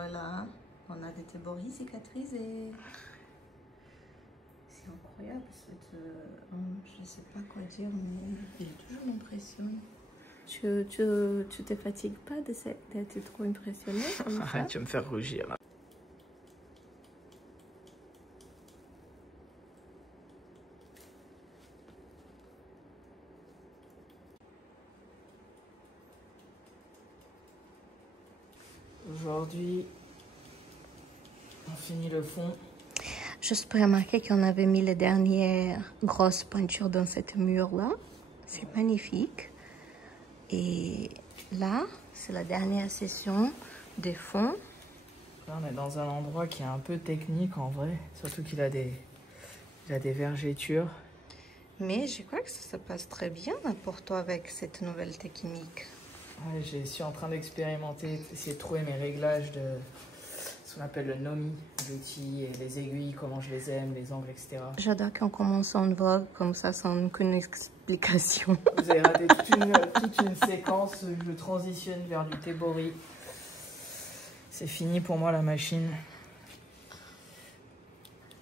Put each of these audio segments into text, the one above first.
voilà, on a des téboris cicatrisés. C'est incroyable, je ne sais pas quoi dire, mais il toujours m'impressionne. Tu te fatigues pas d'être trop impressionné comme ça? Tu vas me faire rougir là. Aujourd'hui, on finit le fond. Juste pour remarquer qu'on avait mis les dernières grosses peintures dans cette mur-là. C'est magnifique. Et là, c'est la dernière session des fonds. Là, on est dans un endroit qui est un peu technique en vrai. Surtout qu'il a des vergetures. Mais je crois que ça se passe très bien pour toi avec cette nouvelle technique. Ouais, je suis en train d'expérimenter, essayer de trouver mes réglages de ce qu'on appelle le Nomi, l'outil et les aiguilles, comment je les aime, les angles, etc. J'adore qu'on commence en vlog comme ça sans aucune explication. Vous avez raté toute une séquence où je transitionne vers du tebori. C'est fini pour moi la machine.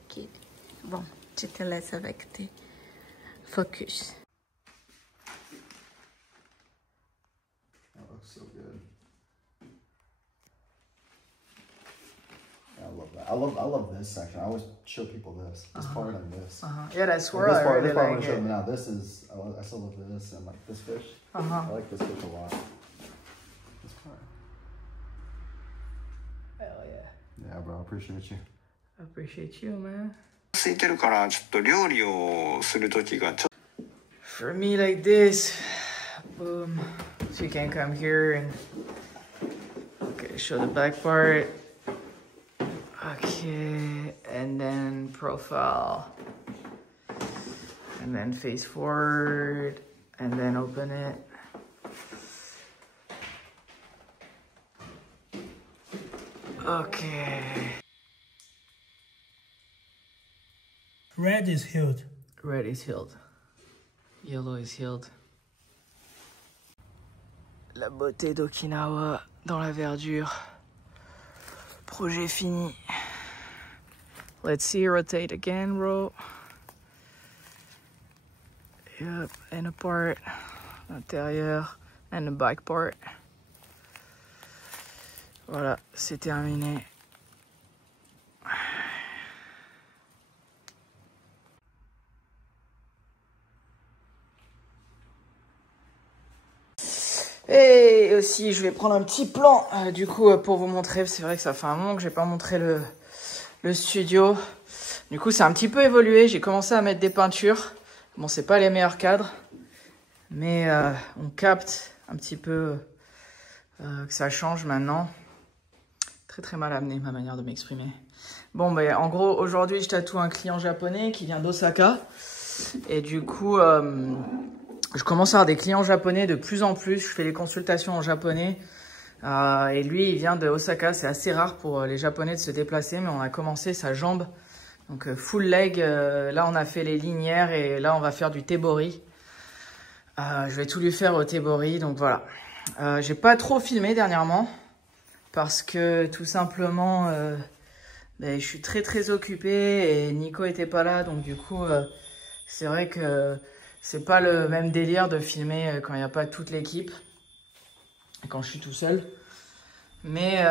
Ok, bon, je te laisse avec tes focus. So good. I love this section. I always show people this part and this. Yeah, that's swirl. This part, I I'm really gonna like show it. them now. This is I still love this and like this fish. I like this fish a lot. This part. Hell yeah. Yeah, bro. I appreciate you. I appreciate you, man. 空いてるからちょっと料理をする時がちょっと For me like this, boom. So you can come here and okay, show the back part. Okay, and then profile. And then face forward and then open it. Okay. Red is healed. Red is healed. Yellow is healed. La beauté d'Okinawa dans la verdure. Projet fini. Let's see, rotate again, bro. Yep, and a part. L'intérieur and the back part. Voilà, c'est terminé. Et aussi, je vais prendre un petit plan, du coup, pour vous montrer. C'est vrai que ça fait un moment que j'ai pas montré le studio. Du coup, c'est un petit peu évolué. J'ai commencé à mettre des peintures. Bon, c'est pas les meilleurs cadres, mais on capte un petit peu que ça change maintenant. Très très mal amené ma manière de m'exprimer. Bon, ben, en gros, aujourd'hui, je tatoue un client japonais qui vient d'Osaka. Et du coup, je commence à avoir des clients japonais de plus en plus. Je fais les consultations en japonais. Et lui, il vient de Osaka. C'est assez rare pour les japonais de se déplacer, mais on a commencé sa jambe. Donc, full leg. Là, on a fait les linières et là, on va faire du tebori. Je vais tout lui faire au tebori. Donc, voilà. J'ai pas trop filmé dernièrement parce que tout simplement, ben, je suis très très occupée et Nico était pas là. Donc, du coup, c'est vrai que c'est pas le même délire de filmer quand il n'y a pas toute l'équipe, quand je suis tout seul. Mais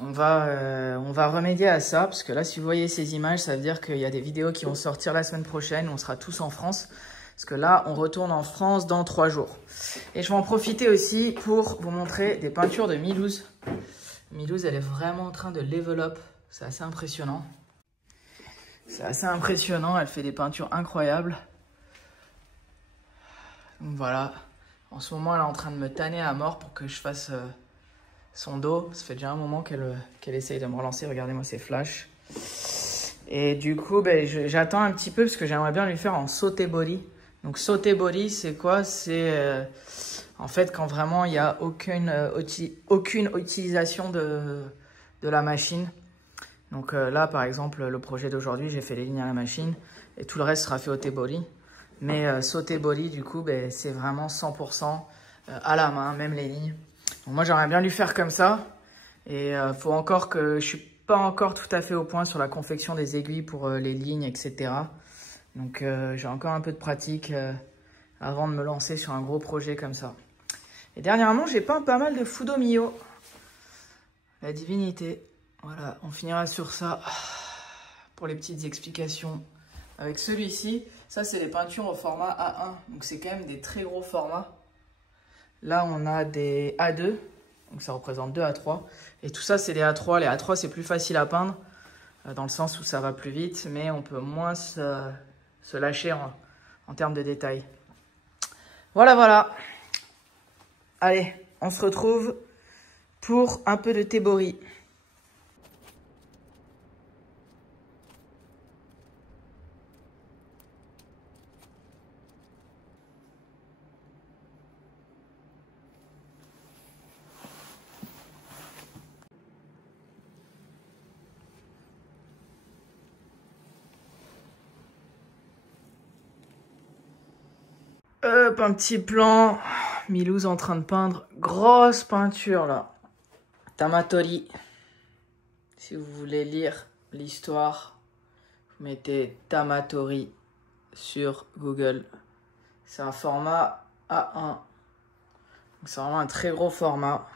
on va remédier à ça, parce que là, si vous voyez ces images, ça veut dire qu'il y a des vidéos qui vont sortir la semaine prochaine. On sera tous en France, parce que là, on retourne en France dans 3 jours. Et je vais en profiter aussi pour vous montrer des peintures de Milouz. Milouz, elle est vraiment en train de level up. C'est assez impressionnant. C'est assez impressionnant, elle fait des peintures incroyables. Donc voilà, en ce moment elle est en train de me tanner à mort pour que je fasse son dos. Ça fait déjà un moment qu'elle essaye de me relancer, regardez-moi ses flashs. Et du coup, ben, j'attends un petit peu parce que j'aimerais bien lui faire en sotebori. Donc sotebori, c'est quoi? C'est en fait quand vraiment il n'y a aucune utilisation de la machine. Donc là, par exemple, le projet d'aujourd'hui, j'ai fait les lignes à la machine et tout le reste sera fait au tebori. Mais sotebori, du coup, ben, c'est vraiment 100% à la main, même les lignes. Donc moi, j'aimerais bien lui faire comme ça. Et faut encore que je suis pas encore tout à fait au point sur la confection des aiguilles pour les lignes, etc. Donc j'ai encore un peu de pratique avant de me lancer sur un gros projet comme ça. Et dernièrement, j'ai peint pas mal de Fudo Mio, la divinité. Voilà, on finira sur ça pour les petites explications. Avec celui-ci, ça c'est les peintures au format A1, donc c'est quand même des très gros formats. Là on a des A2, donc ça représente 2 A3. Et tout ça c'est des A3, les A3 c'est plus facile à peindre, dans le sens où ça va plus vite, mais on peut moins se lâcher en termes de détails. Voilà, voilà. Allez, on se retrouve pour un peu de tebori. Hop, un petit plan. Milouz en train de peindre. Grosse peinture là. Tamatori. Si vous voulez lire l'histoire, vous mettez Tamatori sur Google. C'est un format A1. C'est vraiment un très gros format.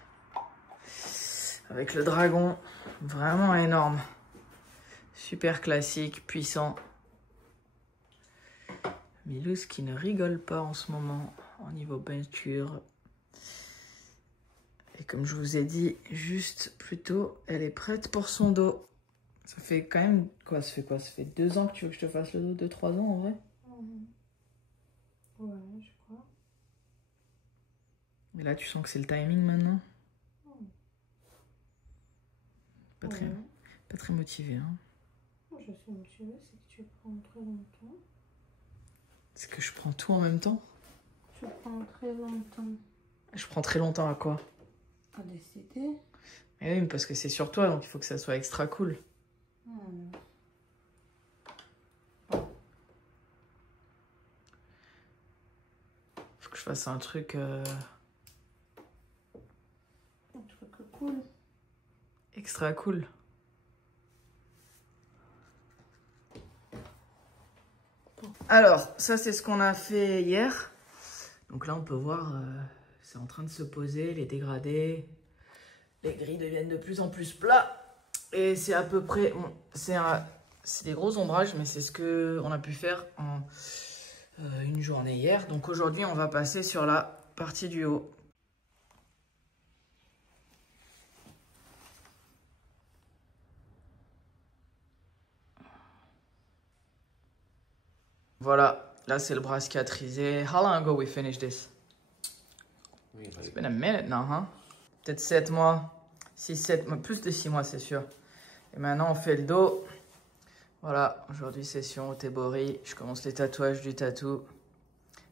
Avec le dragon. Vraiment énorme. Super classique, puissant. Milouz qui ne rigole pas en ce moment au niveau peinture. Et comme je vous ai dit juste plus tôt, elle est prête pour son dos. Ça fait quand même quoi? Ça fait quoi? Ça fait 2 ans que tu veux que je te fasse le dos? 2-3 ans en vrai? Ouais, je crois. Mais là tu sens que c'est le timing maintenant? Pas très motivé, hein? Je suis motivée, c'est que tu prends très longtemps. C'est que je prends tout en même temps? Tu prends très longtemps. Je prends très longtemps à quoi? À décider. Mais oui, parce que c'est sur toi, donc il faut que ça soit extra cool. Faut que je fasse un truc... Un truc cool. Extra cool. Alors, ça c'est ce qu'on a fait hier. Donc là on peut voir, c'est en train de se poser, les dégradés. Les gris deviennent de plus en plus plats. Et c'est à peu près, bon, c'est des gros ombrages, mais c'est ce qu'on a pu faire en une journée hier. Donc aujourd'hui on va passer sur la partie du haut. Voilà, là c'est le bras cicatrisé. How long ago we finished this? It's been a minute now, huh? Peut-être 7 mois, 6-7 mois, plus de 6 mois c'est sûr. Et maintenant on fait le dos. Voilà, aujourd'hui session au tebori. Je commence les tatouages du tatou.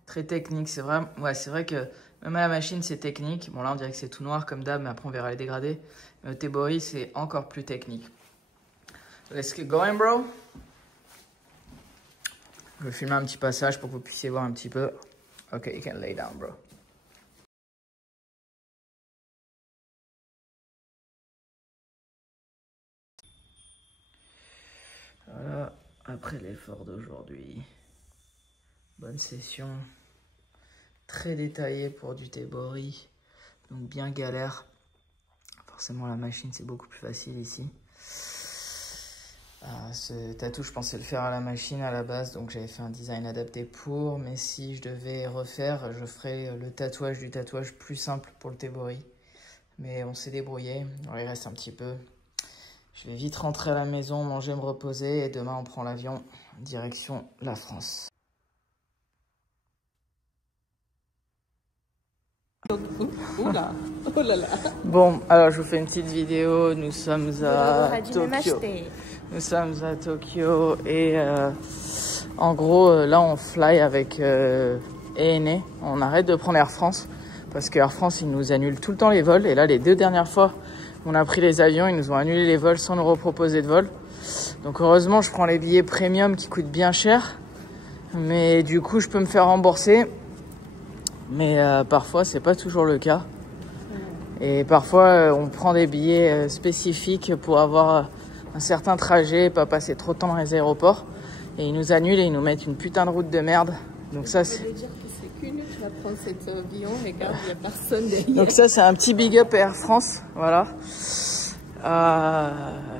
Très technique, c'est vrai. Ouais, c'est vrai que même à la machine c'est technique. Bon là on dirait que c'est tout noir comme d'hab, mais après on verra les dégradés. Mais au tebori c'est encore plus technique. So let's keep going, bro. Je vais filmer un petit passage pour que vous puissiez voir un petit peu. Ok, you can lay down, bro. Voilà, après l'effort d'aujourd'hui. Bonne session. Très détaillée pour du tebori. Donc bien galère. Forcément la machine c'est beaucoup plus facile ici. Ce tatou, je pensais le faire à la machine à la base, donc j'avais fait un design adapté pour. Mais si je devais refaire, je ferais le tatouage du tatouage plus simple pour le tebori. Mais on s'est débrouillé. Alors, il reste un petit peu. Je vais vite rentrer à la maison, manger, me reposer. Et demain, on prend l'avion direction la France. Oula, oh là là. Bon, alors je vous fais une petite vidéo. Nous sommes à Tokyo. Nous sommes à Tokyo et en gros, là on fly avec ENE. On arrête de prendre Air France parce que Air France, ils nous annulent tout le temps les vols. Et là, les 2 dernières fois, on a pris les avions, ils nous ont annulé les vols sans nous reproposer de vol. Donc heureusement, je prends les billets premium qui coûtent bien cher. Mais du coup, je peux me faire rembourser. Mais parfois, c'est pas toujours le cas. Et parfois, on prend des billets spécifiques pour avoir un certain trajet, pas passer trop de temps dans les aéroports. Et ils nous annulent et ils nous mettent une putain de route de merde. Donc ça, c'est... dire que c'est qu'une, tu vas prendre cet avion, regarde, il n'y a personne derrière. Donc ça, c'est un petit big up à Air France, voilà.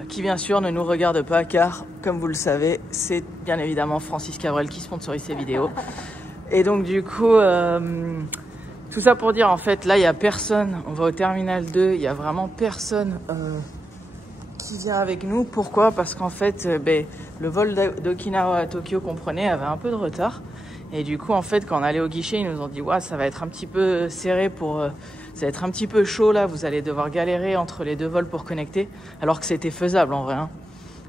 Qui bien sûr ne nous regarde pas car, comme vous le savez, c'est bien évidemment Francis Cabrel qui sponsorise ces vidéos. Et donc du coup, tout ça pour dire en fait, là il n'y a personne, on va au terminal 2, il n'y a vraiment personne qui vient avec nous. Pourquoi? Parce qu'en fait, le vol d'Okinawa à Tokyo qu'on prenait avait un peu de retard. Et du coup, en fait, quand on allait au guichet, ils nous ont dit ouais, ça va être un petit peu serré pour... ça va être un petit peu chaud là, vous allez devoir galérer entre les deux vols pour connecter. Alors que c'était faisable en vrai. Hein.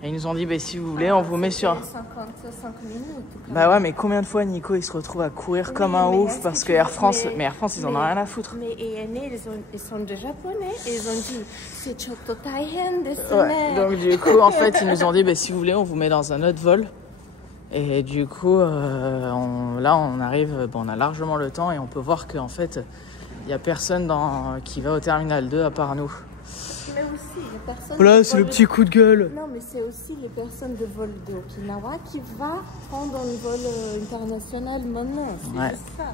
Et ils nous ont dit, si vous voulez, on vous met sur... 55 minutes. Bah ouais, mais combien de fois Nico il se retrouve à courir comme un ouf parce que Air France... Mais Air France, ils en ont rien à foutre. Mais ils sont de japonais et ils ont dit, c'est chotto taihen desu Ouais, ne. donc du coup, en fait, ils nous ont dit, si vous voulez, on vous met dans un autre vol. Et du coup, là, on arrive, on a largement le temps et on peut voir qu'en fait, il n'y a personne qui va au terminal 2 à part nous. Mais aussi, les personnes... Voilà, c'est le petit coup de gueule. Non, mais c'est aussi les personnes de vol d'Okinawa qui vont prendre un vol international maintenant. C'est Ouais. juste ça.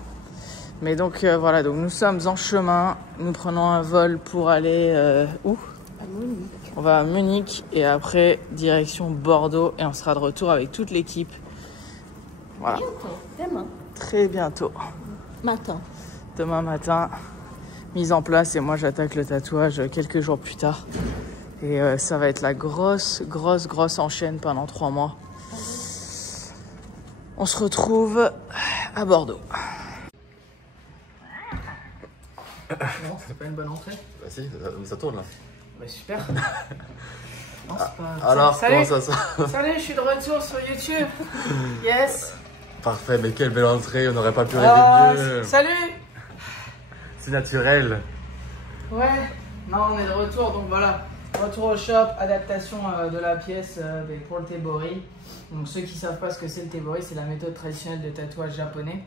Mais donc, voilà, donc nous sommes en chemin. Nous prenons un vol pour aller où? À Munich. On va à Munich et après, direction Bordeaux. Et on sera de retour avec toute l'équipe. Voilà. Bientôt, demain. Très bientôt. Matin. Demain matin, mise en place. Et moi, j'attaque le tatouage quelques jours plus tard. Et ça va être la grosse enchaîne pendant 3 mois. On se retrouve à Bordeaux. Non, c'est pas une bonne entrée. Bah si, ça tourne là. Bah super. Non, c'est pas... Alors, Salut. comment ça Salut, je suis de retour sur YouTube. Yes. Parfait, mais quelle belle entrée, on n'aurait pas pu rêver mieux. Salut. C'est naturel. Ouais. Non, on est de retour, donc voilà. Retour au shop, adaptation de la pièce pour le tebori. Donc ceux qui savent pas ce que c'est le tebori, c'est la méthode traditionnelle de tatouage japonais.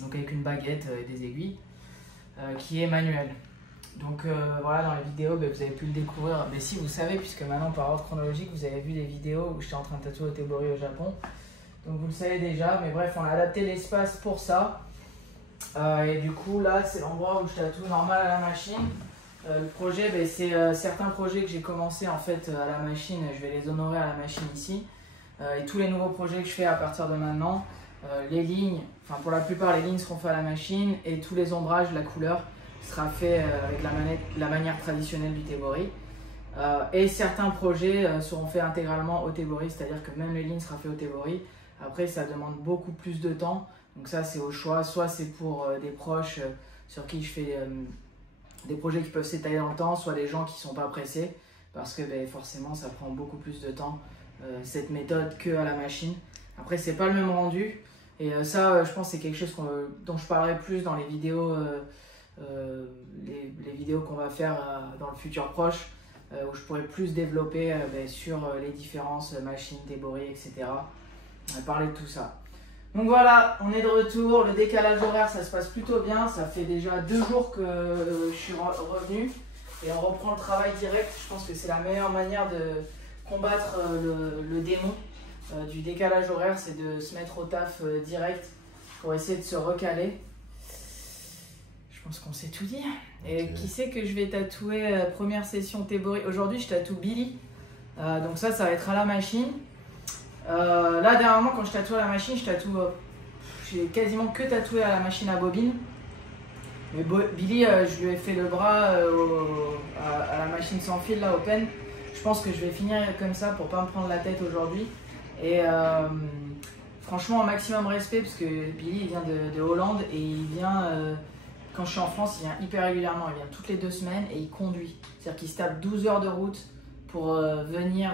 Donc avec une baguette et des aiguilles, qui est manuelle. Donc voilà, dans les vidéos, vous avez pu le découvrir. Mais si vous savez, puisque maintenant par ordre chronologique, vous avez vu des vidéos où j'étais en train de tatouer au tebori au Japon. Donc vous le savez déjà, mais bref, on a adapté l'espace pour ça. Et du coup, là, c'est l'endroit où je tatoue normal à la machine. Le projet, c'est certains projets que j'ai commencé en fait à la machine, je vais les honorer à la machine ici. Et tous les nouveaux projets que je fais à partir de maintenant, les lignes, enfin pour la plupart les lignes seront faites à la machine et tous les ombrages, la couleur sera fait avec la manière traditionnelle du tebori. Et certains projets seront faits intégralement au tebori, c'est-à-dire que même les lignes seront faites au tebori. Après ça demande beaucoup plus de temps, donc ça c'est au choix, soit c'est pour des proches sur qui je fais des projets qui peuvent s'étaler dans le temps, soit des gens qui ne sont pas pressés, parce que forcément ça prend beaucoup plus de temps cette méthode que à la machine. Après c'est pas le même rendu, et ça je pense c'est quelque chose dont je parlerai plus dans les vidéos, les vidéos qu'on va faire dans le futur proche, où je pourrai plus développer sur les différences machines, tebori, etc. On va parler de tout ça. Donc voilà, on est de retour, le décalage horaire ça se passe plutôt bien, ça fait déjà 2 jours que je suis revenu et on reprend le travail direct. Je pense que c'est la meilleure manière de combattre le démon du décalage horaire, c'est de se mettre au taf direct pour essayer de se recaler. Je pense qu'on s'est tout dit. Et qui c'est que je vais tatouer première session tebori? Aujourd'hui je tatoue Billy, donc ça va être à la machine. Là dernièrement quand je tatoue à la machine, j'ai quasiment que tatoué à la machine à bobine. Mais Billy, je lui ai fait le bras à la machine sans fil là, open. Je pense que je vais finir comme ça pour pas me prendre la tête aujourd'hui. Et franchement, un maximum respect parce que Billy il vient de Hollande et il vient, quand je suis en France, il vient hyper régulièrement. Il vient toutes les 2 semaines et il conduit. C'est-à-dire qu'il se tape 12 heures de route pour venir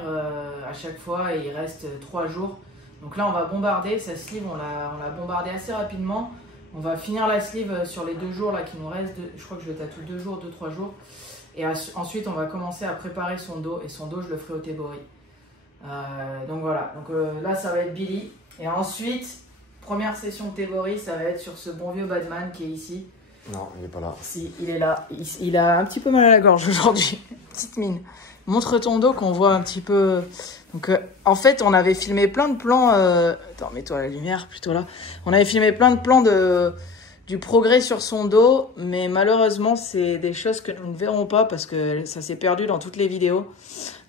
à chaque fois et il reste 3 jours. Donc là on va bombarder, sa sleeve on l'a bombardé assez rapidement. On va finir la sleeve sur les 2 jours là qui nous restent, je crois que je le tatoue 2 jours, 2-3 jours. Et ensuite on va commencer à préparer son dos et son dos je le ferai au tebori. Donc voilà, donc là ça va être Billy. Et ensuite, première session de tebori, ça va être sur ce bon vieux Batman qui est ici. Non, il est pas là. Si, il est là. Il a un petit peu mal à la gorge aujourd'hui. Petite mine. Montre ton dos qu'on voit un petit peu... Donc, en fait, on avait filmé plein de plans... Attends, mets-toi la lumière, plutôt là. On avait filmé plein de plans du progrès sur son dos, mais malheureusement, c'est des choses que nous ne verrons pas parce que ça s'est perdu dans toutes les vidéos.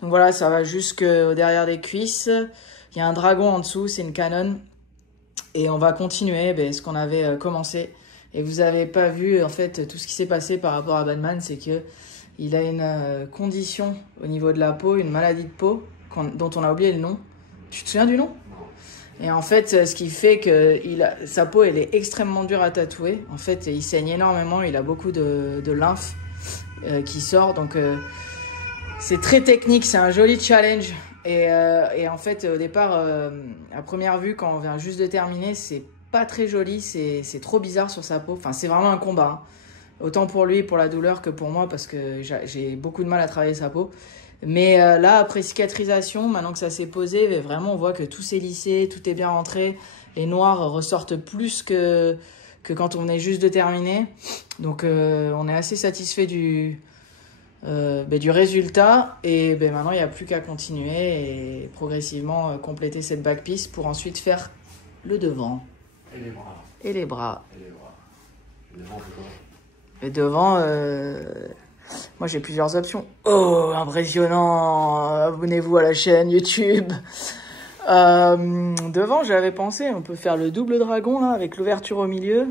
Donc voilà, ça va jusqu'au derrière des cuisses. Il y a un dragon en dessous, c'est une Canon. Et on va continuer ce qu'on avait commencé. Et vous n'avez pas vu, en fait, tout ce qui s'est passé par rapport à Batman, c'est que il a une condition au niveau de la peau, une maladie de peau, dont on a oublié le nom. Tu te souviens du nom? Et en fait, ce qui fait que sa peau, elle est extrêmement dure à tatouer. En fait, il saigne énormément, il a beaucoup de lymphe qui sort. Donc, c'est très technique, c'est un joli challenge. Et en fait, au départ, à première vue, quand on vient juste de terminer, c'est pas très joli, c'est trop bizarre sur sa peau. Enfin, c'est vraiment un combat. Hein. Autant pour lui, pour la douleur, que pour moi, parce que j'ai beaucoup de mal à travailler sa peau. Mais là, après cicatrisation, maintenant que ça s'est posé, vraiment, on voit que tout s'est lissé, tout est bien rentré. Les noirs ressortent plus que quand on venait juste de terminer. Donc, on est assez satisfait du résultat. Et maintenant, il n'y a plus qu'à continuer et progressivement compléter cette back piece pour ensuite faire le devant. Et les bras. Et les bras. Et les bras. Les devant, c'est quoi? Et devant, moi j'ai plusieurs options. Oh, impressionnant! Abonnez-vous à la chaîne YouTube. Devant, j'avais pensé, on peut faire le double dragon là, avec l'ouverture au milieu.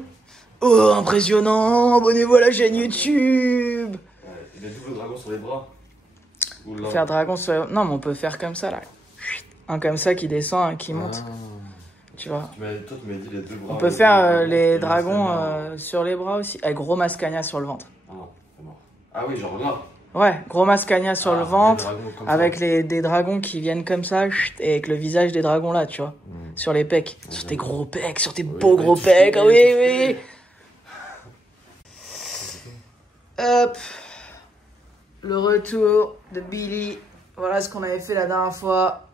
Oh, impressionnant! Abonnez-vous à la chaîne YouTube. Et le double dragon sur les bras? Ou là? Faire dragon sur les... Non, mais on peut faire comme ça là. Un comme ça qui descend, un qui monte. Ah. Tu vois. Toi, tu m'as dit les deux bras. On peut faire les dragons sur les bras aussi. Et gros mascagna sur le ventre. Ah non, c'est mort. Ah oui, genre là. Ouais, gros mascagna sur le ventre. Avec des dragons qui viennent comme ça. Et avec le visage des dragons là, tu vois. Sur les pecs. Sur tes gros pecs, sur tes beaux gros pecs. Ah oui, oui. Hop. Le retour de Billy. Voilà ce qu'on avait fait la dernière fois.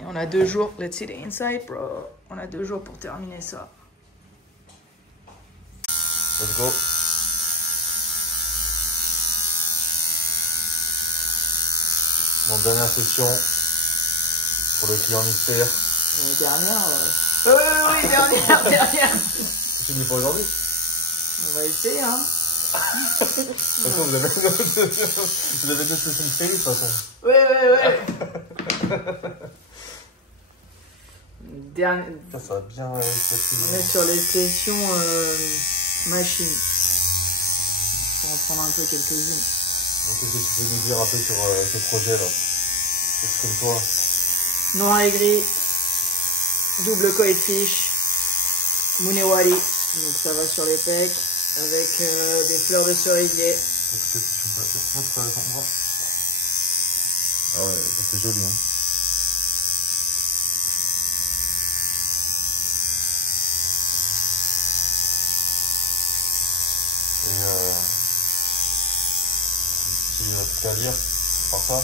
Et on a 2 jours. Let's see the inside, bro. On a 2 jours pour terminer ça. Let's go. Mon dernière session pour le client mystère. Dernière. Oui, dernière. C'est fini pour aujourd'hui. On va essayer, hein. De toute façon, vous avez 2 sessions de prévues, de toute façon. Ouais. Ça va bien On est sur les sessions machine. On va en prendre un peu quelques-unes. Donc, qu'est-ce que tu peux nous dire un peu sur tes projets là? C'est comme toi. Noir et gris, double koi fish, Munewari, donc ça va sur les pecs, avec des fleurs de cerisier. Est-ce que tu me montres ton bras? Ah ouais, c'est joli hein. Et un petit truc à lire, par ça.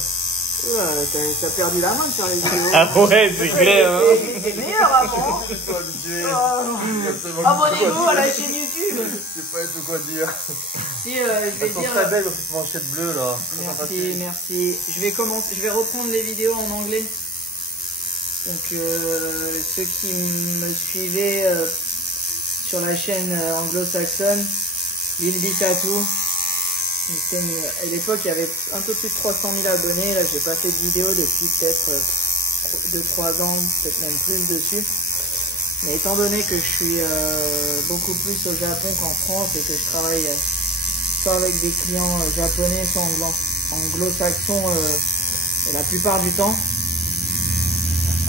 Ouais, t'as perdu la main de faire les vidéos. Ah ouais, c'est clair hein. C'est meilleur avant. Je suis pas habitué. Abonnez-vous à la chaîne YouTube. Je sais pas du tout quoi dire. Si, je vais Elles sont dire... très belles, cette manchette bleue là. Merci. Je vais reprendre les vidéos en anglais. Donc, ceux qui me suivaient sur la chaîne anglo-saxonne, Lil Bitatou. À l'époque, il y avait un peu plus de 300 000 abonnés. Là, j'ai pas fait de vidéo depuis peut-être 2-3 ans, peut-être même plus dessus. Mais étant donné que je suis beaucoup plus au Japon qu'en France et que je travaille soit avec des clients japonais, soit anglo-saxons la plupart du temps,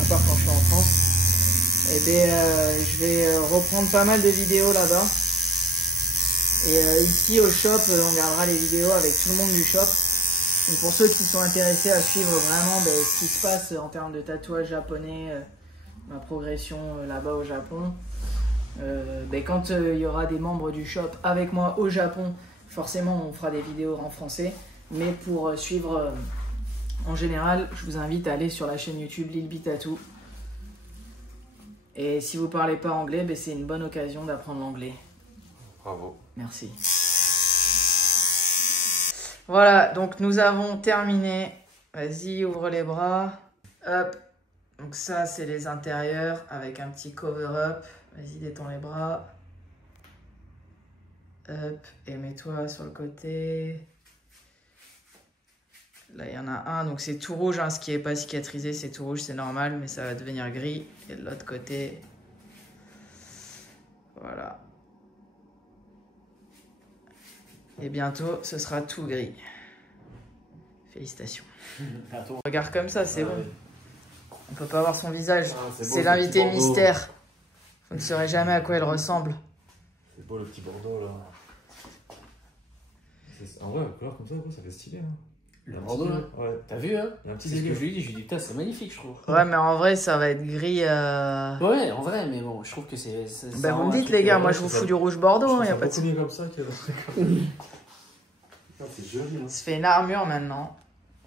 à part quand je suis en France, et je vais reprendre pas mal de vidéos là-bas. Et ici au shop, on gardera les vidéos avec tout le monde du shop. Donc pour ceux qui sont intéressés à suivre vraiment ce qui se passe en termes de tatouage japonais, ma progression là-bas au Japon, quand il y aura des membres du shop avec moi au Japon, forcément on fera des vidéos en français. Mais pour suivre en général, je vous invite à aller sur la chaîne YouTube Lil Bitatou. Et si vous parlez pas anglais, c'est une bonne occasion d'apprendre l'anglais. Bravo. Merci. Voilà, donc nous avons terminé. Vas-y, ouvre les bras. Hop. Donc ça, c'est les intérieurs avec un petit cover-up. Vas-y, détends les bras. Hop. Et mets-toi sur le côté. Là, il y en a un. Donc c'est tout rouge. Hein. Ce qui n'est pas cicatrisé, c'est tout rouge. C'est normal, mais ça va devenir gris. Et de l'autre côté... Voilà. Et bientôt, ce sera tout gris. Félicitations. Regarde comme ça, c'est bon. On peut pas voir son visage. C'est l'invité mystère. Vous ne saurez jamais à quoi elle ressemble. C'est beau le petit Bordeaux là. En vrai, la couleur comme ça, ça fait stylé. Hein. Le Bordeaux là. Ouais. T'as vu hein? C'est ce que je lui dis. Je lui dis, putain, c'est magnifique, je trouve. Ouais, mais en vrai, ça va être gris. Ouais, en vrai, mais bon, je trouve que c'est. Bah, vous me dites, les gars, moi je vous fous du rouge Bordeaux, il n'y a pas de souci. Comme ça, c'est joli. Hein. Ça fait une armure maintenant.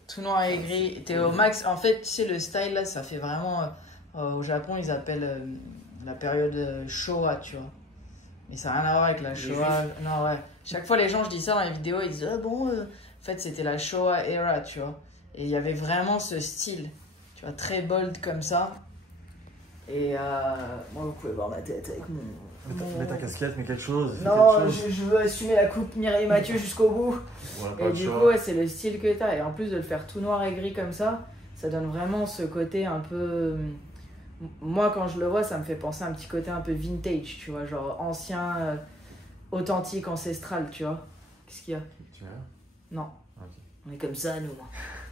Tout noir et gris. T'es au max. En fait, tu sais, le style là, ça fait vraiment. Au Japon, ils appellent la période Showa, tu vois. Mais ça n'a rien à voir avec la Showa. Non, ouais. Chaque fois, les gens, je dis ça dans les vidéos, ils disent, ah bon, en fait, c'était la Showa era, tu vois. Et il y avait vraiment ce style, tu vois, très bold comme ça. Et moi, vous pouvez voir ma tête avec mon. Mets ta casquette, mets quelque chose. Non, quelque chose. Je veux assumer la coupe Mireille Mathieu jusqu'au bout. Ouais, et du coup, ouais, c'est le style que t'as. Et en plus de le faire tout noir et gris comme ça donne vraiment ce côté un peu. Moi, quand je le vois, ça me fait penser à un petit côté un peu vintage, tu vois, genre ancien, authentique, ancestral, tu vois. Qu'est-ce qu'il y a? Tu vois? Non. Okay. On est comme ça, nous.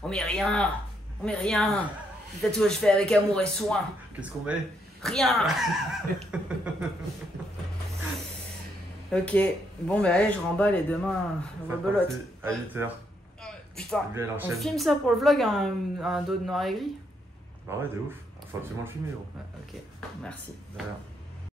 On met rien. On met rien. Le tatouage fait avec amour et soin. Qu'est-ce qu'on met? Rien. Ok, bon bah allez, je remballe et demain on rebelote. À 8h. Putain, on filme ça pour le vlog, un dos de noir et gris? Bah ouais, de ouf. Faut absolument le filmer, gros. Ouais, ok, merci. Derrière.